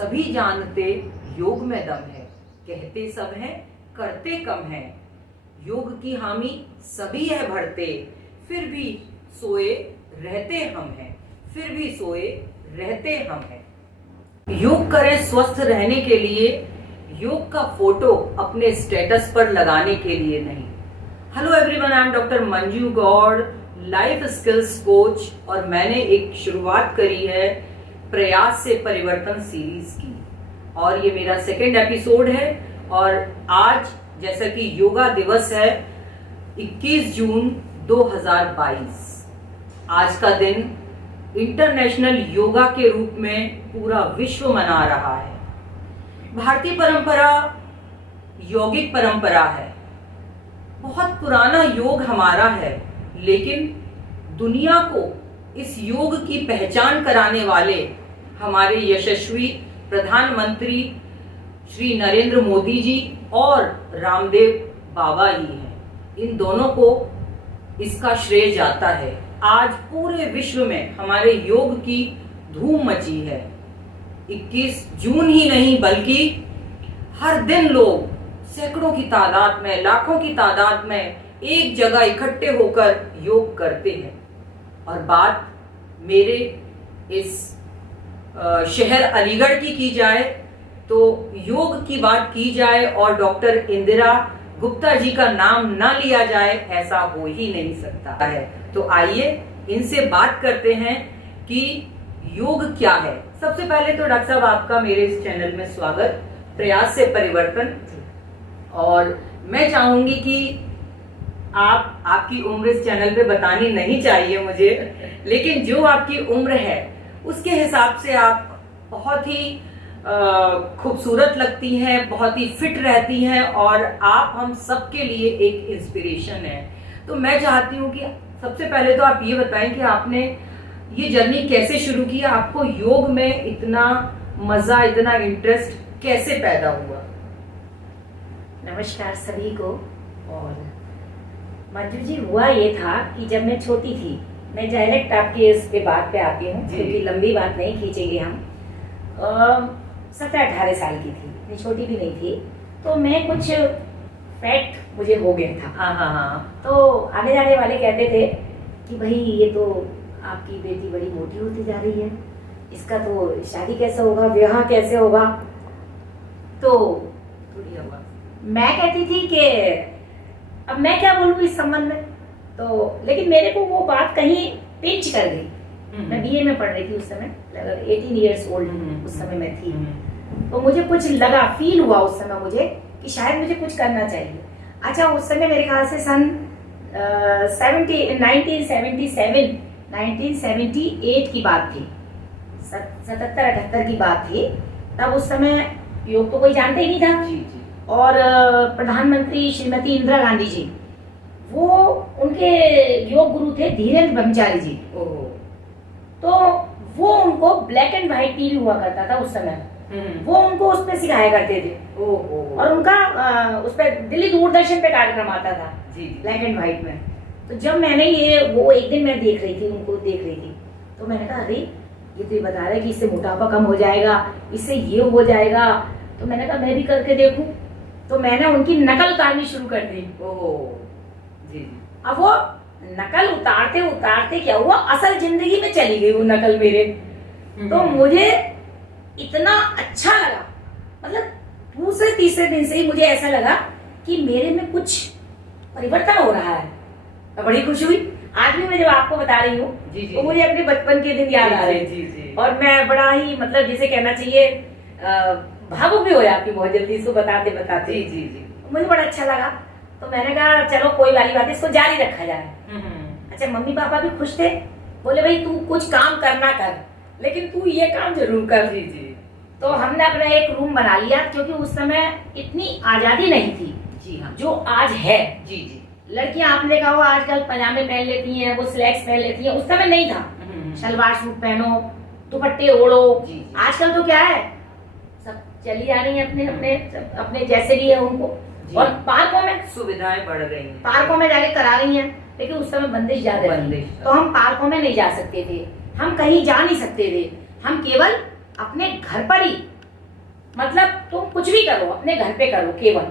सभी जानते योग में दम है, कहते सब हैं करते कम है। योग की हामी सभी है भरते, फिर भी सोए रहते हम हैं, फिर भी सोए रहते हम हैं। योग करें स्वस्थ रहने के लिए, योग का फोटो अपने स्टेटस पर लगाने के लिए नहीं। Hello everyone, I am doctor Manju Gaur, life skills coach, और मैंने एक शुरुआत करी है प्रयास से परिवर्तन सीरीज की, और ये मेरा सेकेंड एपिसोड है। और आज जैसा कि योगा दिवस है 21 जून 2022, आज का दिन इंटरनेशनल योगा के रूप में पूरा विश्व मना रहा है। भारतीय परंपरा यौगिक परंपरा है, बहुत पुराना योग हमारा है, लेकिन दुनिया को इस योग की पहचान कराने वाले हमारे यशस्वी प्रधानमंत्री श्री नरेंद्र मोदी जी और रामदेव बाबा ही हैं। इन दोनों को इसका श्रेय जाता है। आज पूरे विश्व में हमारे योग की धूम मची है। 21 जून ही नहीं बल्कि हर दिन लोग सैकड़ों की तादाद में, लाखों की तादाद में एक जगह इकट्ठे होकर योग करते हैं। और बात मेरे इस शहर अलीगढ़ की जाए तो योग की बात की जाए और डॉक्टर इंदिरा गुप्ता जी का नाम ना लिया जाए, ऐसा हो ही नहीं सकता है। तो आइए इनसे बात करते हैं कि योग क्या है। सबसे पहले तो डॉक्टर साहब, आपका मेरे इस चैनल में स्वागत, प्रयास से परिवर्तन। और मैं चाहूंगी कि आपकी उम्र इस चैनल पे बतानी नहीं चाहिए मुझे, लेकिन जो आपकी उम्र है उसके हिसाब से आप बहुत ही खूबसूरत लगती हैं, बहुत ही फिट रहती हैं, और आप हम सबके लिए एक इंस्पिरेशन है। तो मैं चाहती हूँ कि सबसे पहले तो आप ये बताएं कि आपने ये जर्नी कैसे शुरू की, आपको योग में इतना मजा, इतना इंटरेस्ट कैसे पैदा हुआ? नमस्कार सभी को। और मंजू जी, हुआ ये था कि जब मैं छोटी थी, मैं डायरेक्ट आपके इस पे बात पे आती हूँ क्योंकि लंबी बात नहीं खींचेंगे हम। 17-18 साल की थी, इतनी छोटी भी नहीं थी। तो मैं कुछ फैट मुझे हो गया था। हाँ। तो आने जाने वाले कहते थे कि भाई ये तो आपकी बेटी बड़ी मोटी होती जा रही है, इसका तो शादी कैसे होगा, विवाह कैसे होगा। तो मैं कहती थी कि अब मैं क्या बोलूँ इस संबंध में। तो लेकिन मेरे को वो बात कहीं पिंच कर गई। मैं बीए में पढ़ रही थी उस समय, 18 इयर्स ओल्ड उस समय मैं थी। तो मुझे कुछ लगा, फील हुआ उस समय मुझे कि शायद मुझे कुछ करना चाहिए। अच्छा, उस समय मेरे ख्याल से सन 1978 की बात थी, 77-78 की बात थी। तब उस समय योग तो कोई जानता ही नहीं था। जी। और प्रधानमंत्री श्रीमती इंदिरा गांधी जी, वो उनके योग गुरु थे धीरेन्द्र ब्रह्मचारी जी। तो वो उनको ब्लैक एंड व्हाइट टीवी हुआ करता था उस समय, वो उनको उस पे सिखाया करते थे। और उनका उस पे दिल्ली दूरदर्शन पे कार्यक्रम आता था ब्लैक एंड व्हाइट में। तो जब मैंने वो एक दिन मैं देख रही थी, उनको देख रही थी, तो मैंने कहा अरे ये तो बता रहा है कि इससे मोटापा कम हो जाएगा, इससे ये हो जाएगा। तो मैंने कहा मैं भी करके देखूं। तो मैंने उनकी नकल उतारनी शुरू कर दी। जी। अब वो नकल उतारते उतारते क्या हुआ, असल जिंदगी में चली गई वो नकल मेरे। तो मुझे इतना अच्छा लगा, मतलब दूसरे तीसरे दिन से ही मुझे ऐसा लगा कि मेरे में कुछ परिवर्तन हो रहा है। मैं बड़ी खुश हुई। आज भी मैं जब आपको बता रही हूँ तो मुझे अपने बचपन के दिन याद आ रहे हैं। और मैं बड़ा ही, मतलब जिसे कहना चाहिए, भावुक भी हो जाती बहुत जल्दी इसको बताते बताते। जी। मुझे बड़ा अच्छा लगा। तो मैंने कहा चलो कोई वाली बात, इसको जारी रखा जाए। अच्छा, मम्मी पापा भी खुश थे, बोले भाई तू कुछ काम करना कर, लेकिन तू ये काम जरूर कर। जी। तो हमने अपना एक रूम बना लिया, क्योंकि उस समय इतनी आजादी नहीं थी। जी हाँ, जो आज है। जी। लड़कियां आपने देखा हो आजकल पजामे पहन लेती हैं, वो स्लैक्स पहन लेती हैं, उस समय नहीं था। सलवार सूट पहनो, दुपट्टे ओढ़ो। आजकल तो क्या है, सब चली जा रही है अपने जैसे भी है उनको। और पार्कों में सुविधाएं बढ़ गई हैं, पार्कों में जाके करा रही हैं, लेकिन उस समय बंदिश ज्यादा थी। तो हम पार्कों में नहीं जा सकते थे, हम कहीं जा नहीं सकते थे, हम केवल अपने घर पर ही मतलब तुम कुछ भी करो, अपने घर पे करो केवल।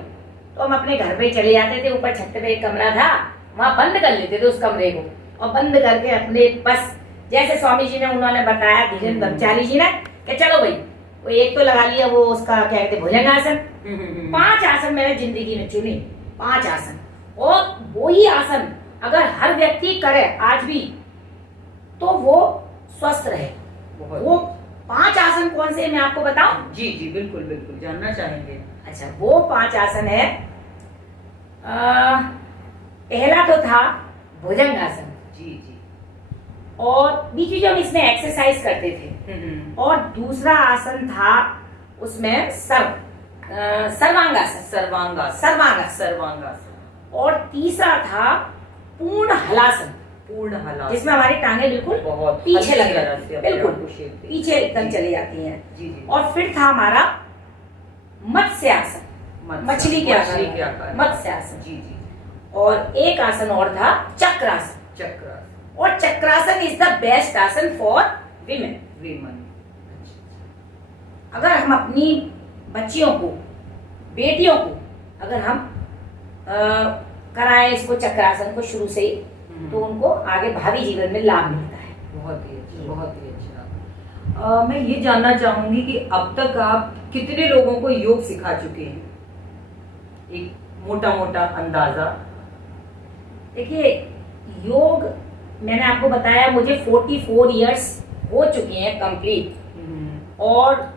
तो हम अपने घर पे चले जाते थे, ऊपर छत पे एक कमरा था, वहां बंद कर लेते थे उस कमरे को, और बंद करके अपने बस जैसे स्वामी जी ने उन्होंने बताया, धीरेन्द्र ब्रह्मचारी जी ने, कि चलो भाई वो एक तो लगा लिया, वो उसका क्या कहते भुजंगासन। 5 आसन मैंने जिंदगी में चुने, 5 आसन, और वो ही आसन अगर हर व्यक्ति करे आज भी तो वो स्वस्थ रहे। वो 5 आसन कौन से मैं आपको बताऊं? जी जी बिल्कुल बिल्कुल, जानना चाहेंगे। अच्छा, वो 5 आसन है। पहला तो था भुजंगासन, जी जी, और बीच बीच में हम इसमें एक्सरसाइज करते थे। और दूसरा आसन था उसमें सर्वांगासन, सर्वांगासन। और तीसरा था पूर्ण हलासन, जिसमें हमारी टांगे बिल्कुल बहुत पीछे लग जाती है, बिल्कुल पीछे पीछे एकदम चली जाती हैं। जी जी। और फिर था हमारा मत्स्य आसन, मछली के आकार, मत्स्य आसन। जी जी। और एक आसन और था चक्रासन। और चक्रासन इज द बेस्ट आसन फॉर विमेन। अगर हम अपनी बच्चियों को, बेटियों को अगर हम कराएं इसको चक्रासन को शुरू से ही, तो उनको आगे भावी जीवन में लाभ मिलता है। बहुत ही अच्छा, बहुत ही अच्छा। मैं ये जानना चाहूंगी कि अब तक आप कितने लोगों को योग सिखा चुके हैं, एक मोटा मोटा अंदाजा? देखिए, योग मैंने आपको बताया, मुझे 44 इयर्स हो चुके हैं कंप्लीट। और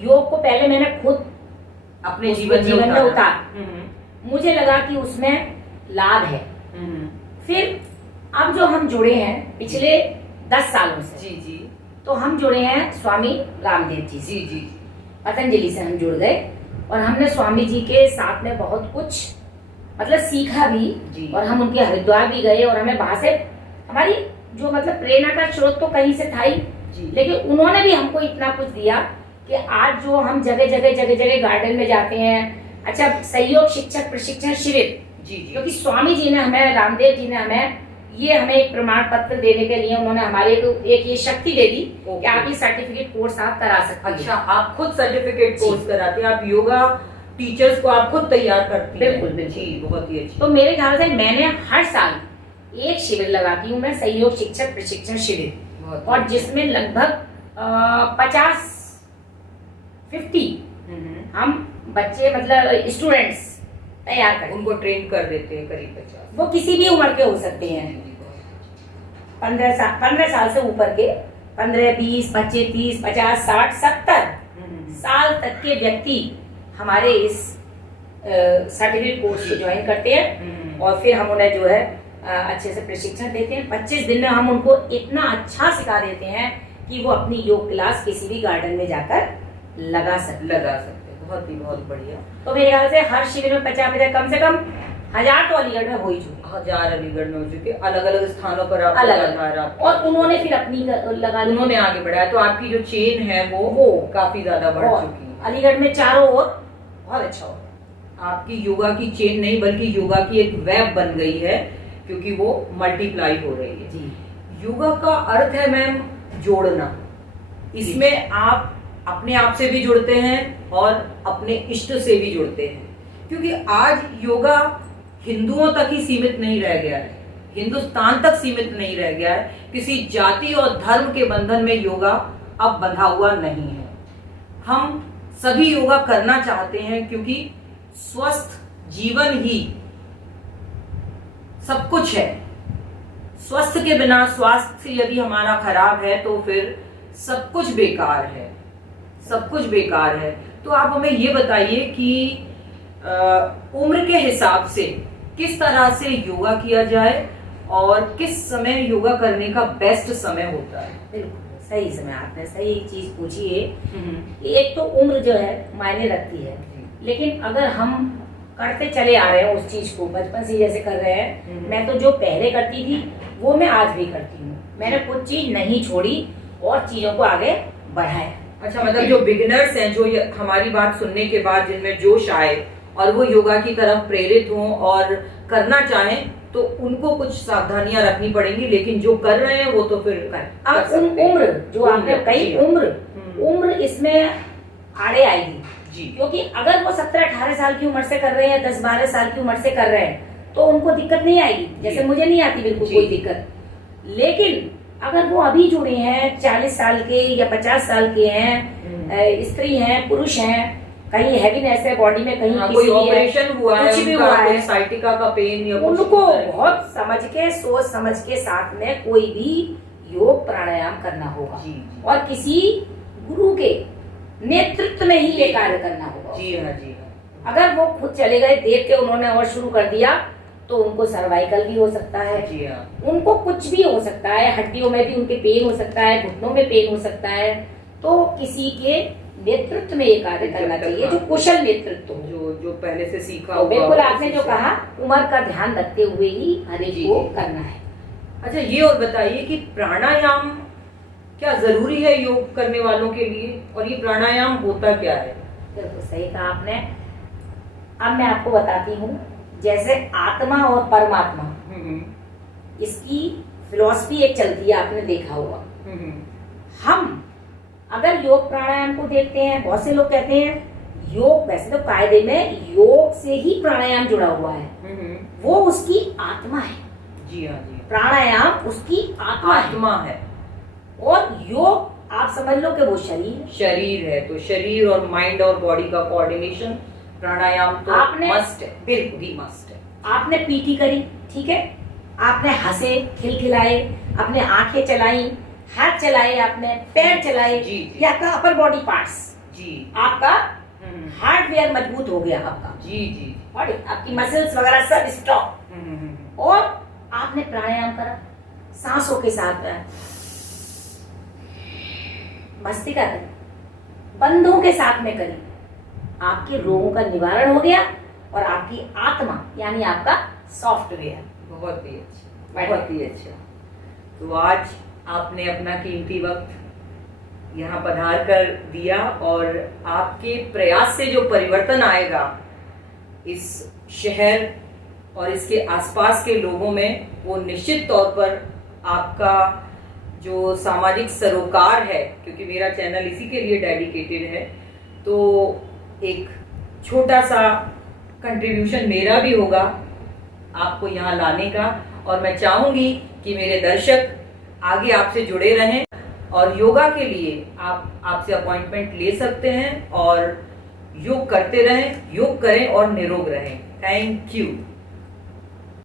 योग को पहले मैंने खुद अपने जीवन में उतारा। मुझे लगा कि उसमें लाभ है। फिर अब जो हम जुड़े हैं पिछले 10 सालों से, जी जी, तो हम जुड़े हैं स्वामी रामदेव जी से। जी जी, पतंजलि से हम जुड़ गए, और हमने स्वामी जी के साथ में बहुत कुछ मतलब सीखा भी जी। और हम उनके हरिद्वार भी गए, और हमें वहां से हमारी जो मतलब प्रेरणा का स्रोत तो कहीं से था ही, लेकिन उन्होंने भी हमको इतना कुछ दिया कि आज जो हम जगह जगह गार्डन में जाते हैं। अच्छा, सहयोग शिक्षक प्रशिक्षण शिविर, जी जी, क्योंकि स्वामी जी ने हमें, रामदेव जी ने हमें एक प्रमाण पत्र देने के लिए उन्होंने हमारे को एक ये शक्ति दे दी कि आप ये सर्टिफिकेट कोर्स आप करा सकते हैं। अच्छा, आप खुद सर्टिफिकेट कोर्स कराते हैं, आप योगा टीचर्स को आप खुद तैयार करती हैं? बिल्कुल बिल्कुल, जी, बहुत ही अच्छा। तो मेरे ख्याल से मैंने हर साल एक शिविर लगाती हूँ मैं, सहयोग शिक्षक प्रशिक्षण शिविर, और जिसमें लगभग 50 हम बच्चे मतलब स्टूडेंट्स तैयार करते हैं, उनको ट्रेन कर देते हैं करीब 50। वो किसी भी उम्र के हो सकते हैं, 15 साल से ऊपर के, 15, 20, 25, 30, 50, 60, 70 साल तक के व्यक्ति हमारे इस सर्टिफिकेट कोर्स को ज्वाइन करते हैं। और फिर हम उन्हें जो है अच्छे से प्रशिक्षण देते हैं। 25 दिन में हम उनको इतना अच्छा सिखा देते हैं कि वो अपनी योग क्लास किसी भी गार्डन में जाकर लगा सकते हैं। बहुत ही, बहुत बढ़िया। तो मेरे ख्याल से हर शिविर में 50 कम से कम 1000 तो अलीगढ़ में हो ही चुके, 1000 अलीगढ़ में हो चुके, अलग अलग स्थानों पर आप अलग, और उन्होंने फिर अपनी लगा, उन्होंने आगे बढ़ाया, तो आपकी जो चेन है वो काफी ज्यादा बढ़ चुकी है। अलीगढ़ में चारों ओर बहुत अच्छा हो, आपकी योगा की चेन नहीं बल्कि योगा की एक वेब बन गई है, क्योंकि वो मल्टीप्लाई हो रही है। जी। योगा का अर्थ है मैम जोड़ना। इसमें आप अपने आप से भी जुड़ते हैं और अपने इष्ट से भी जुड़ते हैं, क्योंकि आज योगा हिंदुओं तक ही सीमित नहीं रह गया है, हिंदुस्तान तक सीमित नहीं रह गया है। किसी जाति और धर्म के बंधन में योगा अब बंधा हुआ नहीं है। हम सभी योगा करना चाहते हैं, क्योंकि स्वस्थ जीवन ही सब कुछ है। स्वस्थ के बिना, स्वास्थ्य यदि हमारा खराब है तो फिर सब कुछ बेकार है, सब कुछ बेकार है। तो आप हमें ये बताइए कि उम्र के हिसाब से किस तरह से योगा किया जाए और किस समय योगा करने का बेस्ट समय होता है? बिल्कुल सही समय, आपने सही चीज पूछी है। एक तो उम्र जो है मायने रखती है, लेकिन अगर हम करते चले आ रहे हैं उस चीज को बचपन से जैसे कर रहे हैं, मैं तो जो पहले करती थी वो मैं आज भी करती हूँ। मैंने कुछ चीज नहीं छोड़ी और चीजों को आगे बढ़ाया। अच्छा, मतलब जो बिगिनर्स हैं, जो हमारी बात सुनने के बाद जिनमें जोश आए और वो योगा की तरफ प्रेरित हों और करना चाहें, तो उनको कुछ सावधानियां रखनी पड़ेंगी, लेकिन जो कर रहे हैं वो तो फिर अब उम्र जो आपने कही, उम्र इसमें आड़े आएगी जी। क्योंकि अगर वो 17-18 साल की उम्र से कर रहे हैं, 10-12 साल की उम्र से कर रहे हैं, तो उनको दिक्कत नहीं आएगी, जैसे जी। मुझे नहीं आती बिल्कुल जी। कोई दिक्कत। लेकिन अगर वो अभी जुड़े हैं, 40 साल के या 50 साल के हैं, स्त्री हैं, पुरुष हैं, कहीं हैवीनेस है बॉडी में, कहीं हाँ, किसी कोई भी है, ऑपरेशन हुआ है, कुछ भी उनका हुआ कोई है, साइटिका का पेन या कुछ उनको होता है। बहुत समझ के, सोच समझ के साथ में कोई भी योग प्राणायाम करना होगा जी, जी। और किसी गुरु के नेतृत्व में ही ये कार्य करना होगा। जी हाँ, जी हाँ। अगर वो खुद चले गए, देख के उन्होंने और शुरू कर दिया, तो उनको सर्वाइकल भी हो सकता है, जी हाँ। उनको कुछ भी हो सकता है, हड्डियों में भी उनके पेन हो सकता है, घुटनों में पेन हो सकता है। तो किसी के नेतृत्व में ये कार्य करना चाहिए, जो कुशल नेतृत्व हो, जो पहले से सीखा तो हुआ बिल्कुल हो, आपने जो उसी से। कहा, उम्र का ध्यान रखते हुए ही हर एक जी, को जी। करना है। अच्छा, ये और बताइए कि प्राणायाम क्या जरूरी है योग करने वालों के लिए, और ये प्राणायाम होता क्या है? बिल्कुल सही कहा आपने। अब मैं आपको बताती हूँ, जैसे आत्मा और परमात्मा, इसकी फिलॉसफी एक चलती है, आपने देखा होगा। हम अगर योग प्राणायाम को देखते हैं, बहुत से लोग कहते हैं योग, वैसे तो कायदे में योग से ही प्राणायाम जुड़ा हुआ है, वो उसकी आत्मा है। जी हाँ, जी। प्राणायाम उसकी आत्मा है, आत्मा है और योग आप समझ लो कि वो शरीर है। तो शरीर और माइंड और बॉडी का कोऑर्डिनेशन प्राणायाम तो आपने मस्ट है, बिल्कुल ही मस्ट है। आपने पीटी करी, ठीक है, आपने हंसे, खिलखिलाए, अपने आंखें चलाई, हाथ चलाए, आपने पैर चलाए, जी, जी। ये आपका अपर बॉडी पार्ट्स, जी। आपका हार्डवेयर मजबूत हो गया, आपका जी, जी। बॉडी, आपकी मसल्स वगैरह सब स्ट्रॉन्ग। और आपने प्राणायाम करा, सांसों के साथ में भस्त्रिका करी, बंधों के साथ में करी, आपके रोगों का निवारण हो गया, और आपकी आत्मा यानी आपका सॉफ्टवेयर। बहुत ही अच्छा, बहुत ही अच्छा। तो आज आपने अपना कीमती वक्त यहाँ पधार कर दिया, और आपके प्रयास से जो परिवर्तन आएगा इस शहर और इसके आसपास के लोगों में, वो निश्चित तौर पर आपका जो सामाजिक सरोकार है, क्योंकि मेरा चैनल इसी के लिए डेडिकेटेड है, तो एक छोटा सा कंट्रीब्यूशन मेरा भी होगा आपको यहाँ लाने का। और मैं चाहूंगी कि मेरे दर्शक आगे आपसे जुड़े रहें, और योगा के लिए आपसे अपॉइंटमेंट ले सकते हैं, और योग करते रहें, योग करें और निरोग रहें। Thank you.